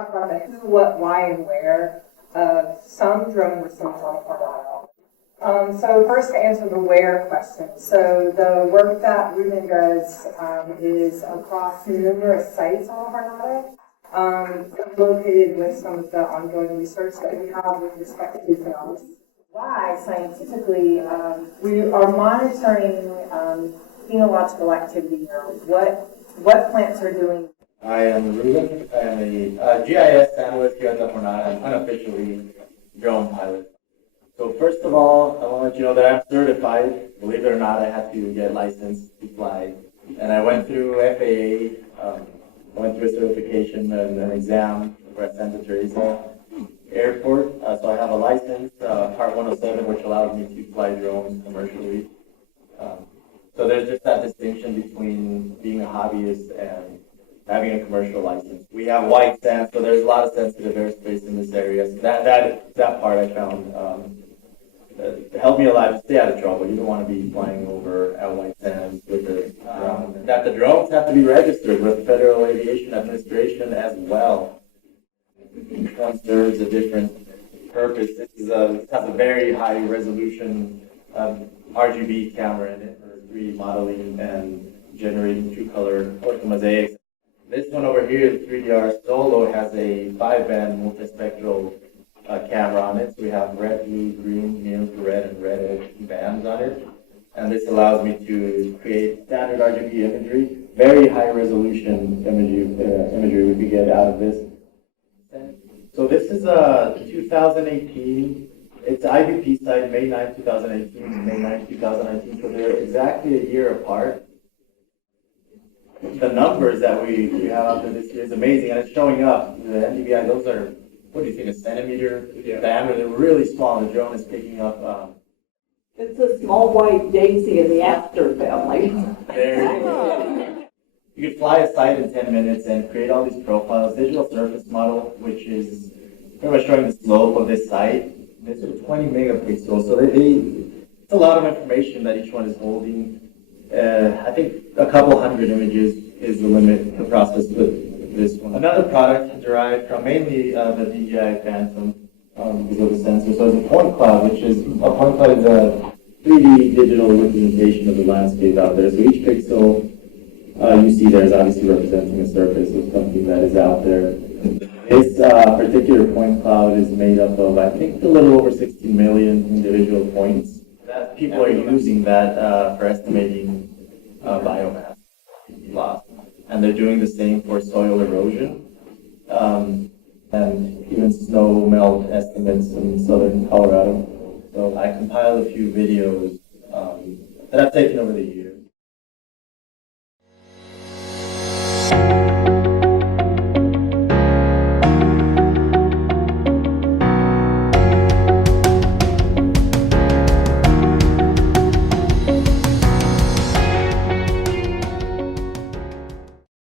talk about the who, what, why, and where of some drone missions on Jornada. So first to answer the where question. So the work that Ruben does is across numerous sites on Jornada, located with some of the ongoing research that we have with respect to phenomena. Why, scientifically, we are monitoring phenological activity now. What plants are doing. I am Ruben. I am a GIS analyst here at the Jornada. I'm unofficially drone pilot. So first of all, I want to let you know that I'm certified. Believe it or not, I had to get licensed to fly. And I went through FAA, I went through a certification and an exam for at Santa Teresa Airport. So I have a license, Part 107, which allows me to fly drones commercially. So there's just that distinction between being a hobbyist and having a commercial license. We have white sand, so there's a lot of sensitive airspace in this area. So that part I found helped me a lot to stay out of trouble. You don't want to be flying over at white sands with the drone. That the drones have to be registered with the Federal Aviation Administration as well. Each one serves a different purpose. This has a very high resolution RGB camera in it for 3D modeling and generating true color orthomosaics. This one over here, the 3DR Solo, has a 5-band multispectral camera on it. So we have red, blue, green, near-infrared, and red bands on it. And this allows me to create standard RGB imagery, very high resolution imagery we could get out of this. So this is 2018. It's IBP site, May 9, 2018 to May 9, 2019. So they're exactly a year apart. The numbers that we have out there this year is amazing, and it's showing up. The NDVI, those are, what do you think, a centimeter diameter? They're really small. The drone is picking up. It's a small white daisy in the aster family. You could fly a site in 10 minutes and create all these profiles. Digital surface model, which is pretty much showing the slope of this site. This is 20 megapixels, so it's a lot of information that each one is holding. I think a couple hundred images is the limit to process with this one. Another product derived from mainly the DJI Phantom because of the sensor. So it's a point cloud, which is a point cloud is a 3D digital representation of the landscape out there. So each pixel you see there is obviously representing a surface of something that is out there. This particular point cloud is made up of, I think, a little over 16 million individual points. That people are using that for estimating biomass loss. And they're doing the same for soil erosion and even snow melt estimates in southern Colorado. So I compiled a few videos that I've taken over the years.